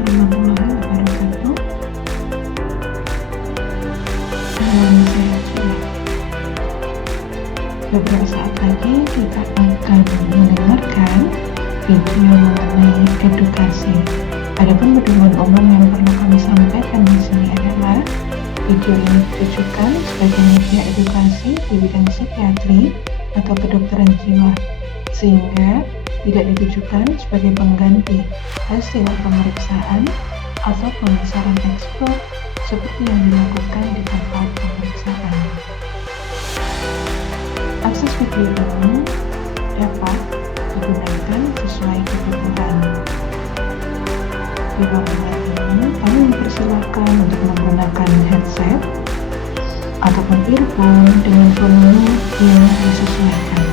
warahmatullahi wabarakatuh. Salam sehat juga. Beberapa saat lagi kita akan mendengarkan video mengenai edukasi. Adapun pedoman umum yang perlu kami sampaikan di sini adalah video ini ditujukan sebagai media edukasi di bidang psikiatri atau kedokteran jiwa, sehingga tidak ditujukan sebagai pengganti hasil pemeriksaan ataupun saran ekspert seperti yang dilakukan di tempat pemeriksaan. Akses video ini dapat digunakan sesuai kebutuhan. Di webinar ini, kami mempersilahkan untuk menggunakan headset ataupun earphone dengan volume yang disesuaikan.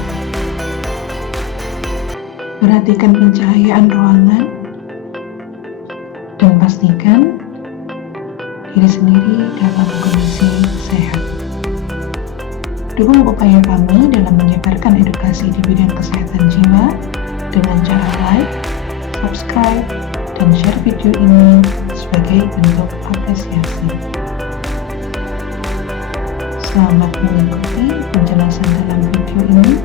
Perhatikan pencahayaan ruangan dan pastikan diri sendiri dalam kondisi sehat. Dukung upaya kami dalam menyebarkan edukasi di bidang kesehatan jiwa dengan cara like, subscribe, dan share video ini sebagai bentuk apresiasi. Selamat mengikuti penjelasan dalam video ini.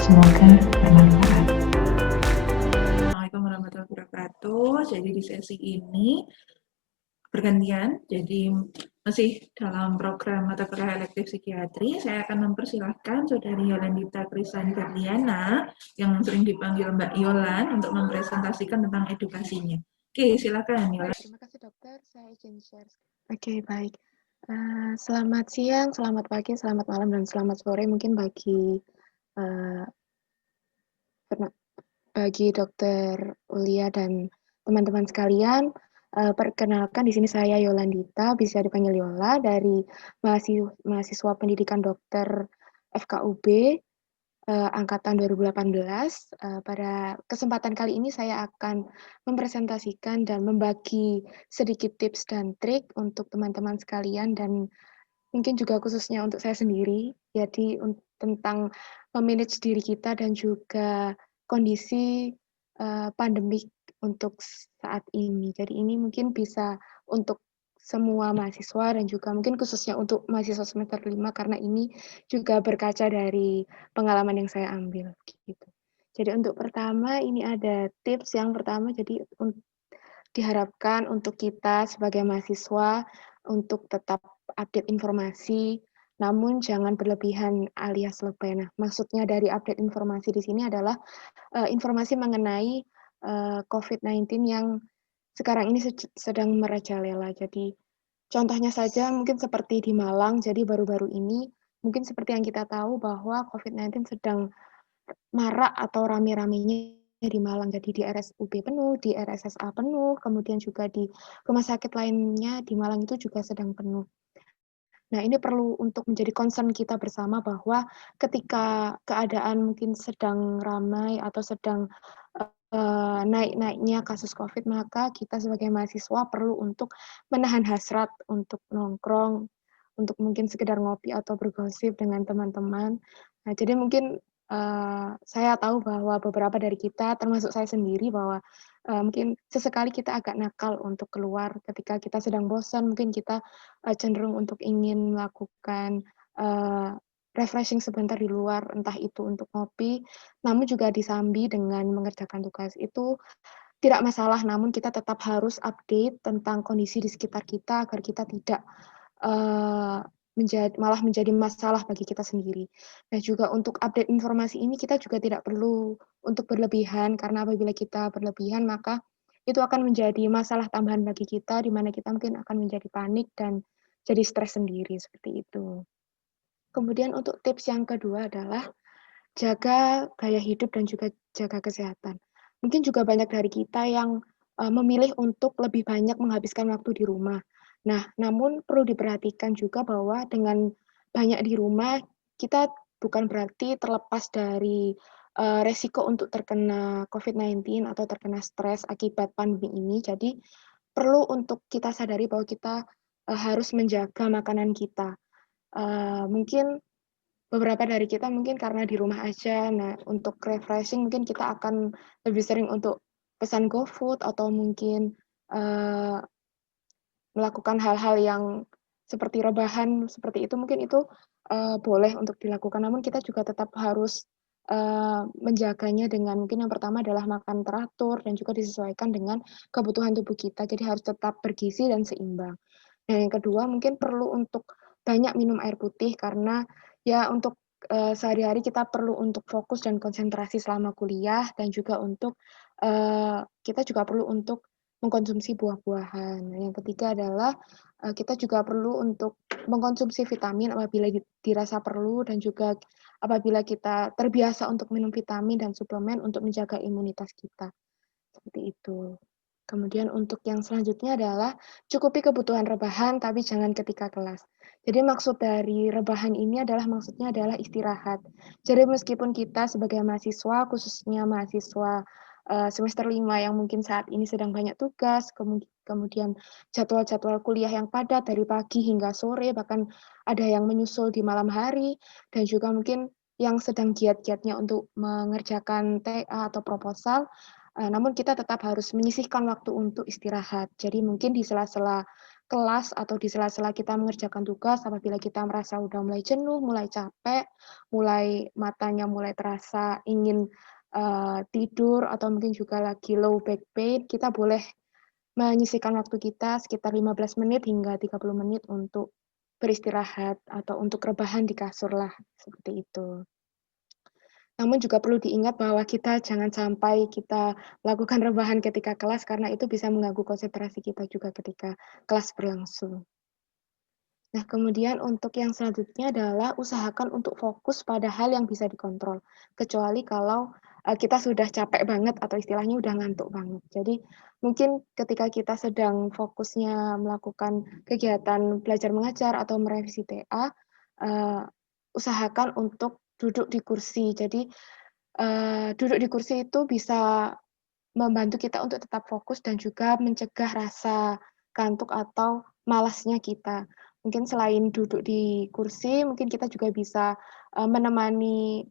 Semoga bermanfaat. Assalamualaikum warahmatullahi wabarakatuh. Jadi di sesi ini bergantian, jadi masih dalam program mata kuliah elektif psikiatri. Saya akan mempersilahkan Saudari Yolandita Krisani Ferdiana yang sering dipanggil Mbak Yolan untuk mempresentasikan tentang edukasinya. Oke, silakan Yolan. Terima kasih dokter, saya izin share. Oke, baik. Selamat siang, selamat pagi, selamat malam, dan selamat sore mungkin bagi Dokter Ulia dan teman-teman sekalian. Perkenalkan, di sini saya Yolandita, bisa dipanggil Yola, dari mahasiswa pendidikan dokter FKUB angkatan 2018. Pada kesempatan kali ini saya akan mempresentasikan dan membagi sedikit tips dan trik untuk teman-teman sekalian dan mungkin juga khususnya untuk saya sendiri, jadi tentang memanage diri kita dan juga kondisi pandemik untuk saat ini. Jadi ini mungkin bisa untuk semua mahasiswa dan juga mungkin khususnya untuk mahasiswa semester 5 karena ini juga berkaca dari pengalaman yang saya ambil gitu. Jadi untuk pertama ini ada tips yang pertama, jadi diharapkan untuk kita sebagai mahasiswa untuk tetap update informasi, namun jangan berlebihan alias lebay. Nah, maksudnya dari update informasi di sini adalah informasi mengenai COVID-19 yang sekarang ini sedang merajalela. Jadi contohnya saja mungkin seperti di Malang, jadi baru-baru ini mungkin seperti yang kita tahu bahwa COVID-19 sedang marak atau rame-ramenya di Malang. Jadi di RSUB penuh, di RSSA penuh, kemudian juga di rumah sakit lainnya di Malang itu juga sedang penuh. Nah, ini perlu untuk menjadi concern kita bersama bahwa ketika keadaan mungkin sedang ramai atau sedang naik-naiknya kasus COVID, maka kita sebagai mahasiswa perlu untuk menahan hasrat untuk nongkrong, untuk mungkin sekedar ngopi atau bergosip dengan teman-teman. Nah, jadi mungkin saya tahu bahwa beberapa dari kita, termasuk saya sendiri, bahwa mungkin sesekali kita agak nakal untuk keluar ketika kita sedang bosan, mungkin kita cenderung untuk ingin melakukan refreshing sebentar di luar, entah itu untuk ngopi, namun juga disambi dengan mengerjakan tugas. Itu tidak masalah, namun kita tetap harus update tentang kondisi di sekitar kita agar kita tidak malah menjadi masalah bagi kita sendiri. Nah, juga untuk update informasi ini kita juga tidak perlu untuk berlebihan, karena apabila kita berlebihan maka itu akan menjadi masalah tambahan bagi kita, di mana kita mungkin akan menjadi panik dan jadi stres sendiri, seperti itu. Kemudian untuk tips yang kedua adalah jaga gaya hidup dan juga jaga kesehatan. Mungkin juga banyak dari kita yang memilih untuk lebih banyak menghabiskan waktu di rumah. Nah, namun perlu diperhatikan juga bahwa dengan banyak di rumah, kita bukan berarti terlepas dari resiko untuk terkena COVID-19 atau terkena stres akibat pandemi ini. Jadi, perlu untuk kita sadari bahwa kita harus menjaga makanan kita. Mungkin beberapa dari kita mungkin karena di rumah aja, nah untuk refreshing mungkin kita akan lebih sering untuk pesan GoFood atau mungkin eee, melakukan hal-hal yang seperti rebahan, seperti itu mungkin itu, boleh untuk dilakukan. Namun kita juga tetap harus, menjaganya dengan mungkin yang pertama adalah makan teratur dan juga disesuaikan dengan kebutuhan tubuh kita. Jadi harus tetap bergizi dan seimbang. Nah, yang kedua mungkin perlu untuk banyak minum air putih karena ya untuk, sehari-hari kita perlu untuk fokus dan konsentrasi selama kuliah dan juga untuk, kita juga perlu untuk mengkonsumsi buah-buahan. Nah, yang ketiga adalah, kita juga perlu untuk mengkonsumsi vitamin apabila dirasa perlu dan juga apabila kita terbiasa untuk minum vitamin dan suplemen untuk menjaga imunitas kita, seperti itu. Kemudian untuk yang selanjutnya adalah cukupi kebutuhan rebahan tapi jangan ketika kelas. Jadi maksud dari rebahan ini adalah maksudnya adalah istirahat. Jadi meskipun kita sebagai mahasiswa, khususnya mahasiswa semester 5 yang mungkin saat ini sedang banyak tugas, kemudian jadwal-jadwal kuliah yang padat dari pagi hingga sore, bahkan ada yang menyusul di malam hari, dan juga mungkin yang sedang giat-giatnya untuk mengerjakan TA atau proposal, namun kita tetap harus menyisihkan waktu untuk istirahat. Jadi mungkin di sela-sela kelas atau di sela-sela kita mengerjakan tugas, apabila kita merasa udah mulai jenuh, mulai capek, mulai matanya mulai terasa ingin tidur atau mungkin juga lagi low back pain, kita boleh menyisihkan waktu kita sekitar 15 menit hingga 30 menit untuk beristirahat atau untuk rebahan di kasur lah, seperti itu. Namun juga perlu diingat bahwa kita jangan sampai kita melakukan rebahan ketika kelas karena itu bisa mengganggu konsentrasi kita juga ketika kelas berlangsung. Nah, kemudian untuk yang selanjutnya adalah usahakan untuk fokus pada hal yang bisa dikontrol. Kecuali kalau kita sudah capek banget atau istilahnya udah ngantuk banget. Jadi mungkin ketika kita sedang fokusnya melakukan kegiatan belajar mengajar atau merevisi TA, usahakan untuk duduk di kursi. Jadi duduk di kursi itu bisa membantu kita untuk tetap fokus dan juga mencegah rasa kantuk atau malasnya kita. Mungkin selain duduk di kursi, mungkin kita juga bisa, menemani,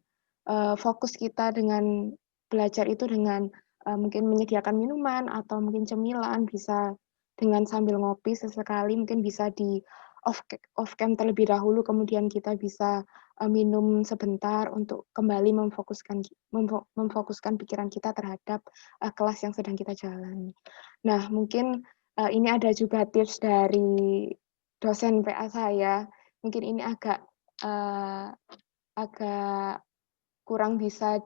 fokus kita dengan belajar itu dengan, mungkin menyediakan minuman atau mungkin cemilan, bisa dengan sambil ngopi sesekali, mungkin bisa di off cam terlebih dahulu, kemudian kita bisa, minum sebentar untuk kembali memfokuskan pikiran kita terhadap kelas yang sedang kita jalani. Nah, mungkin ini ada juga tips dari dosen PA saya. Mungkin ini agak kurang bisa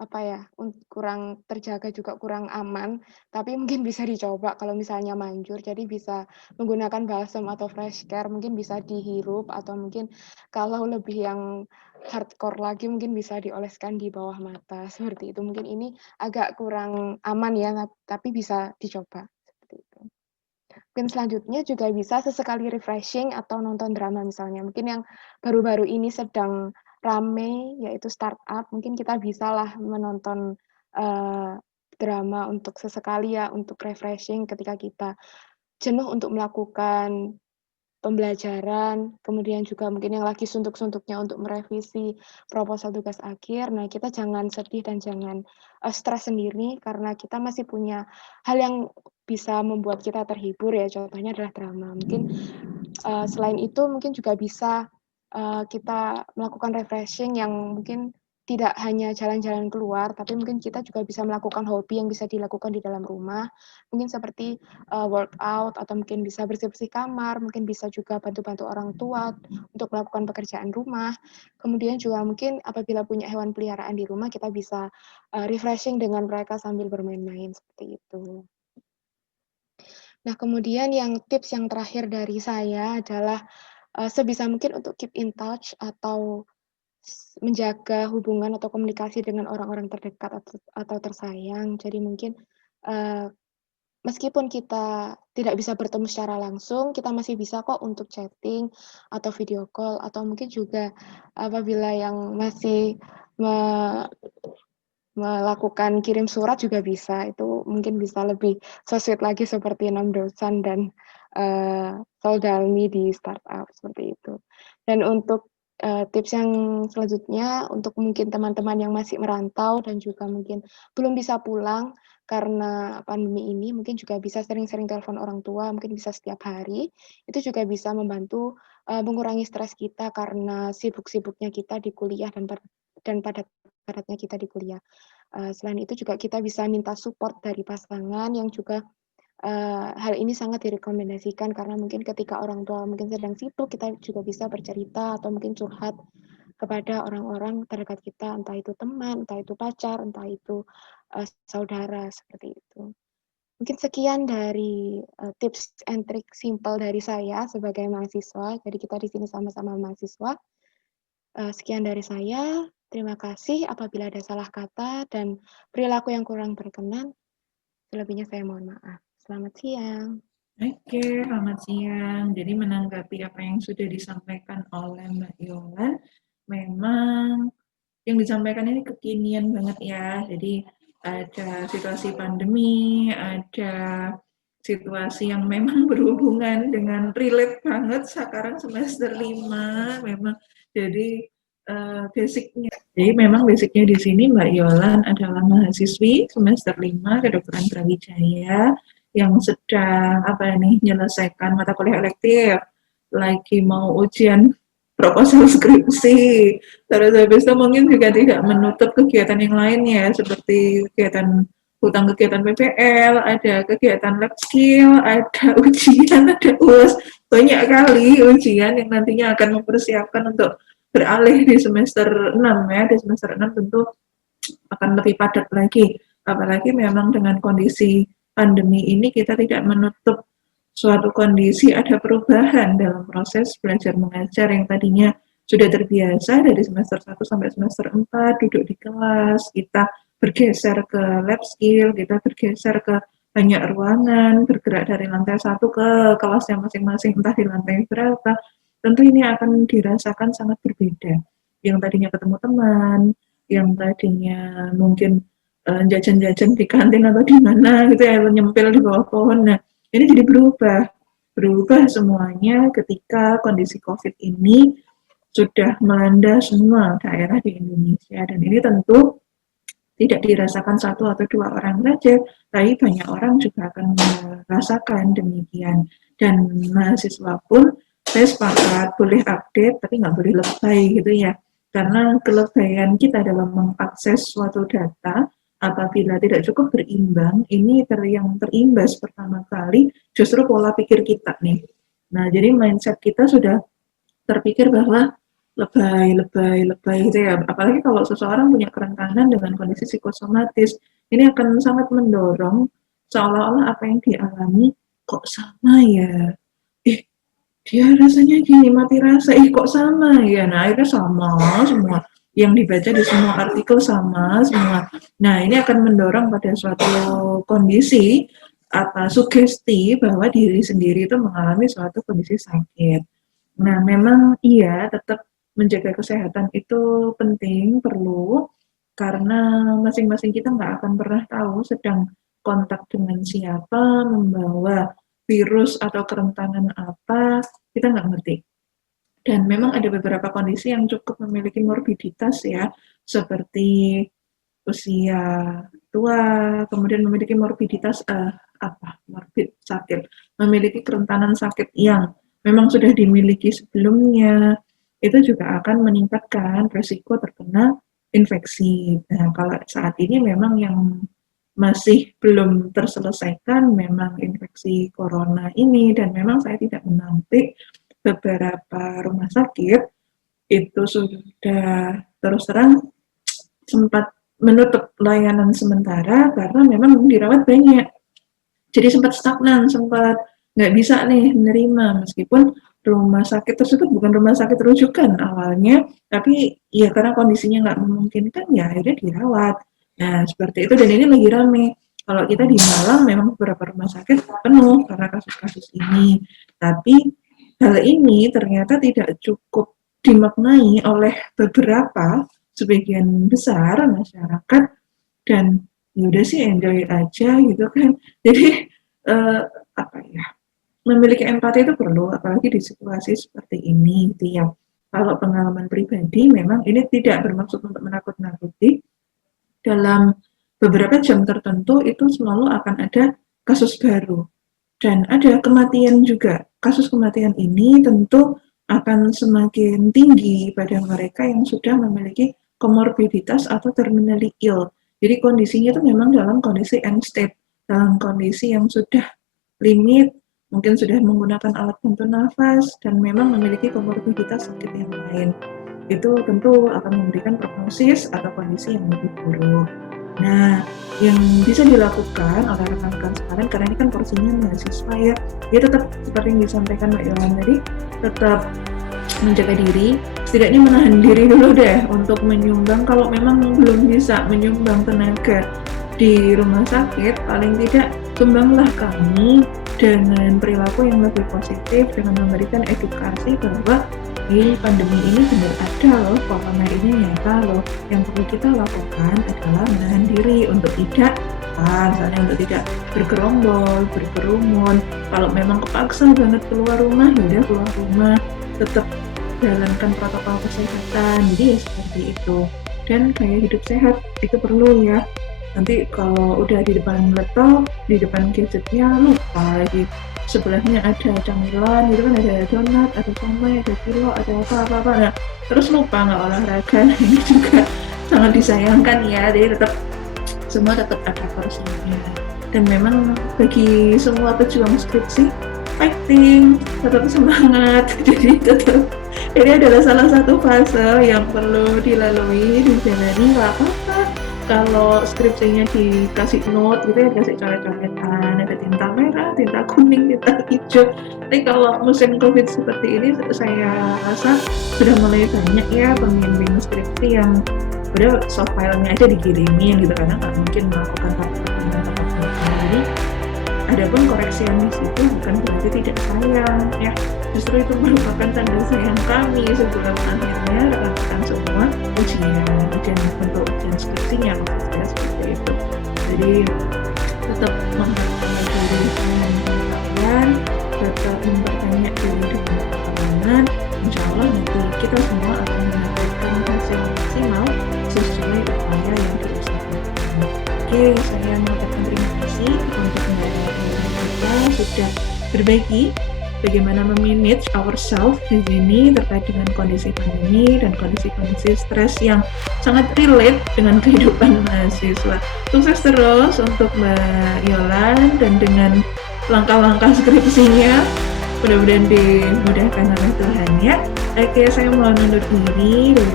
apa ya, kurang terjaga juga kurang aman, tapi mungkin bisa dicoba kalau misalnya manjur. Jadi bisa menggunakan balsam atau fresh care, mungkin bisa dihirup atau mungkin kalau lebih yang hardcore lagi mungkin bisa dioleskan di bawah mata, seperti itu. Mungkin ini agak kurang aman ya, tapi bisa dicoba, seperti itu. Mungkin selanjutnya juga bisa sesekali refreshing atau nonton drama misalnya. Mungkin yang baru-baru ini sedang rame yaitu startup, mungkin kita bisalah menonton drama untuk sesekali ya, untuk refreshing ketika kita jenuh untuk melakukan pembelajaran, kemudian juga mungkin yang lagi suntuk-suntuknya untuk merevisi proposal tugas akhir. Nah, kita jangan sedih dan jangan stres sendiri karena kita masih punya hal yang bisa membuat kita terhibur ya, contohnya adalah drama. Mungkin selain itu mungkin juga bisa kita melakukan refreshing yang mungkin tidak hanya jalan-jalan keluar, tapi mungkin kita juga bisa melakukan hobi yang bisa dilakukan di dalam rumah. Mungkin seperti workout atau mungkin bisa bersih-bersih kamar, mungkin bisa juga bantu-bantu orang tua untuk melakukan pekerjaan rumah. Kemudian juga mungkin apabila punya hewan peliharaan di rumah, kita bisa refreshing dengan mereka sambil bermain-main seperti itu. Nah, kemudian yang tips yang terakhir dari saya adalah sebisa mungkin untuk keep in touch atau menjaga hubungan atau komunikasi dengan orang-orang terdekat atau tersayang. Jadi mungkin meskipun kita tidak bisa bertemu secara langsung, kita masih bisa kok untuk chatting atau video call atau mungkin juga apabila yang masih melakukan kirim surat juga bisa. Itu mungkin bisa lebih so-sweet lagi seperti Namdosan dan Soldalmi di startup seperti itu. Dan untuk tips yang selanjutnya untuk mungkin teman-teman yang masih merantau dan juga mungkin belum bisa pulang, karena pandemi ini mungkin juga bisa sering-sering telepon orang tua, mungkin bisa setiap hari, itu juga bisa membantu, mengurangi stres kita karena sibuk-sibuknya kita di kuliah dan padat-padatnya kita di kuliah. Selain itu juga kita bisa minta support dari pasangan yang juga, hal ini sangat direkomendasikan karena mungkin ketika orang tua mungkin sedang sibuk, kita juga bisa bercerita atau mungkin curhat kepada orang-orang terdekat kita, entah itu teman, entah itu pacar, entah itu, saudara, seperti itu. Mungkin sekian dari, tips and trik simpel dari saya sebagai mahasiswa, jadi kita di sini sama-sama mahasiswa. Sekian dari saya, terima kasih apabila ada salah kata dan perilaku yang kurang berkenan, selebihnya saya mohon maaf. Selamat siang. Oke, selamat siang. Jadi menanggapi apa yang sudah disampaikan oleh Mbak Yolan, memang yang disampaikan ini kekinian banget ya. Jadi ada situasi pandemi, ada situasi yang memang berhubungan dengan relate banget sekarang semester 5 memang. Jadi memang basicnya di sini Mbak Yolan adalah mahasiswi semester 5 kedokteran Brawijaya yang sedang menyelesaikan mata kuliah elektif, lagi mau ujian proposal skripsi. Terus habis itu mungkin juga tidak menutup kegiatan yang lainnya seperti kegiatan kegiatan PPL, ada kegiatan lab skill, ada ujian, ada UAS, banyak kali ujian yang nantinya akan mempersiapkan untuk beralih di semester 6 ya. Di semester 6 tentu akan lebih padat lagi. Apalagi memang dengan kondisi pandemi ini kita tidak menutup suatu kondisi ada perubahan dalam proses belajar mengajar yang tadinya sudah terbiasa dari semester 1 sampai semester 4 duduk di kelas, kita bergeser ke lab skill, kita bergeser ke banyak ruangan, bergerak dari lantai 1 ke kelasnya masing-masing, entah di lantai berapa. Tentu ini akan dirasakan sangat berbeda. Yang tadinya ketemu teman, yang tadinya mungkin jajan-jajan di kantin atau di mana gitu ya, nyempil di bawah pohon. Nah, ini jadi berubah semuanya ketika kondisi COVID ini sudah melanda semua daerah di Indonesia, dan ini tentu tidak dirasakan satu atau dua orang saja, tapi banyak orang juga akan merasakan demikian. Dan mahasiswa pun saya sepakat boleh update tapi nggak boleh lebay gitu ya, karena kelebayan kita dalam mengakses suatu data apabila tidak cukup berimbang, ini yang terimbas pertama kali justru pola pikir kita nih. Nah, jadi mindset kita sudah terpikir bahwa lebay gitu ya. Apalagi kalau seseorang punya kerentanan dengan kondisi psikosomatis, ini akan sangat mendorong seolah-olah apa yang dialami kok sama ya. Dia rasanya gini, mati rasa, kok sama ya. Nah, akhirnya sama semua. Yang dibaca di semua artikel sama semua. Nah, ini akan mendorong pada suatu kondisi sugesti bahwa diri sendiri itu mengalami suatu kondisi sakit. Nah, memang iya, tetap menjaga kesehatan itu penting, perlu, karena masing-masing kita nggak akan pernah tahu sedang kontak dengan siapa, membawa virus atau kerentanan apa, kita nggak ngerti. Dan memang ada beberapa kondisi yang cukup memiliki morbiditas ya, seperti usia tua, kemudian memiliki morbiditas sakit, memiliki kerentanan sakit yang memang sudah dimiliki sebelumnya, itu juga akan meningkatkan resiko terkena infeksi. Nah, kalau saat ini memang yang masih belum terselesaikan memang infeksi corona ini, dan memang saya tidak menampik beberapa rumah sakit itu sudah terus terang sempat menutup layanan sementara karena memang dirawat banyak. Jadi sempat stagnan, sempat nggak bisa nih menerima, meskipun rumah sakit tersebut bukan rumah sakit rujukan awalnya, tapi ya karena kondisinya nggak memungkinkan ya akhirnya dirawat. Nah, seperti itu, dan ini lagi rame. Kalau kita di Malang memang beberapa rumah sakit penuh karena kasus-kasus ini. Tapi hal ini ternyata tidak cukup dimaknai oleh sebagian besar masyarakat, dan ya udah sih enjoy aja gitu kan. Jadi memiliki empati itu perlu, apalagi di situasi seperti ini gitu ya. Kalau pengalaman pribadi memang ini tidak bermaksud untuk menakut-nakuti. Dalam beberapa jam tertentu itu selalu akan ada kasus baru. Dan ada kematian juga. Kasus kematian ini tentu akan semakin tinggi pada mereka yang sudah memiliki komorbiditas atau terminally ill. Jadi kondisinya itu memang dalam kondisi end state, dalam kondisi yang sudah limit, mungkin sudah menggunakan alat bantu nafas, dan memang memiliki komorbiditas sakit yang lain. Itu tentu akan memberikan prognosis atau kondisi yang lebih buruk. Nah, yang bisa dilakukan oleh rekan-rekan sekalian, karena ini kan porsinya mahasiswa ya, dia tetap seperti yang disampaikan Mbak Yolan tadi, tetap menjaga diri, setidaknya menahan diri dulu deh untuk menyumbang. Kalau memang belum bisa menyumbang tenaga di rumah sakit, paling tidak sumbanglah kami dengan perilaku yang lebih positif, dengan memberikan edukasi bahwa pandemi ini benar ada loh, corona ini nyata loh. Yang perlu kita lakukan adalah menahan diri untuk tidak misalnya untuk tidak bergerombol, berkerumun. Kalau memang kepaksa banget keluar rumah, ya udah keluar rumah, tetap jalankan protokol kesehatan. Jadi ya seperti itu. Dan gaya hidup sehat itu perlu ya. Nanti kalau udah di depan laptop, di depan gadgetnya lupa lagi. Sebelahnya ada camilan, gitu kan, ada donat, ada somai, ada kilo, ada apa-apa. Nah, terus lupa nggak olahraga. Nah, ini juga sangat disayangkan ya. Jadi semua tetap ada porsinya. Dan memang bagi semua pejuang skripsi, fighting, tetap semangat. Ini adalah salah satu fase yang perlu dilalui, dijalani. Nggak apa-apa kalau skripsinya dikasih note gitu ya, dikasih coret-coretan, ada tinta merah, tinta kuning, tinta hijau. Tapi kalau musim COVID seperti ini, saya rasa sudah mulai banyak ya pembimbing skripsi yang udah soft file-nya aja dikirimin gitu, karena nggak mungkin melakukan tatap muka. Jadi adapun koreksi yang di situ bukan berarti tidak sayang ya, justru itu merupakan tanda sayang kami sebelum akhirnya rekan-rekan semua ujian untuk ujian skripsinya, maksudnya seperti itu. Jadi tetap mempertanyakan diri kalian, tetap mempertanyakan diri dengan pertemanan. Insya Allah nanti kita semua akan mendapatkan hasil maksimal sesuai upaya yang diusahakan. Oke, saya mengucapkan terima kasih untuk kita sudah berbagi bagaimana memanage ourselves di sini terkait dengan kondisi pandemi dan kondisi-kondisi stres yang sangat relate dengan kehidupan mahasiswa. Sukses terus untuk Mbak Yolan dan dengan langkah-langkah skripsinya. Mudah-mudahan dimudahkan oleh Tuhan ya. Oke, saya mohon undur diri dari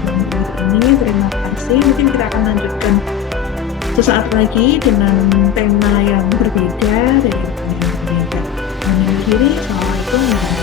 ini. Terima kasih. Mungkin kita akan lanjutkan sesaat lagi dengan tema yang berbeda dari yang berbeda. Assalamualaikum warahmatullahi wabarakatuh.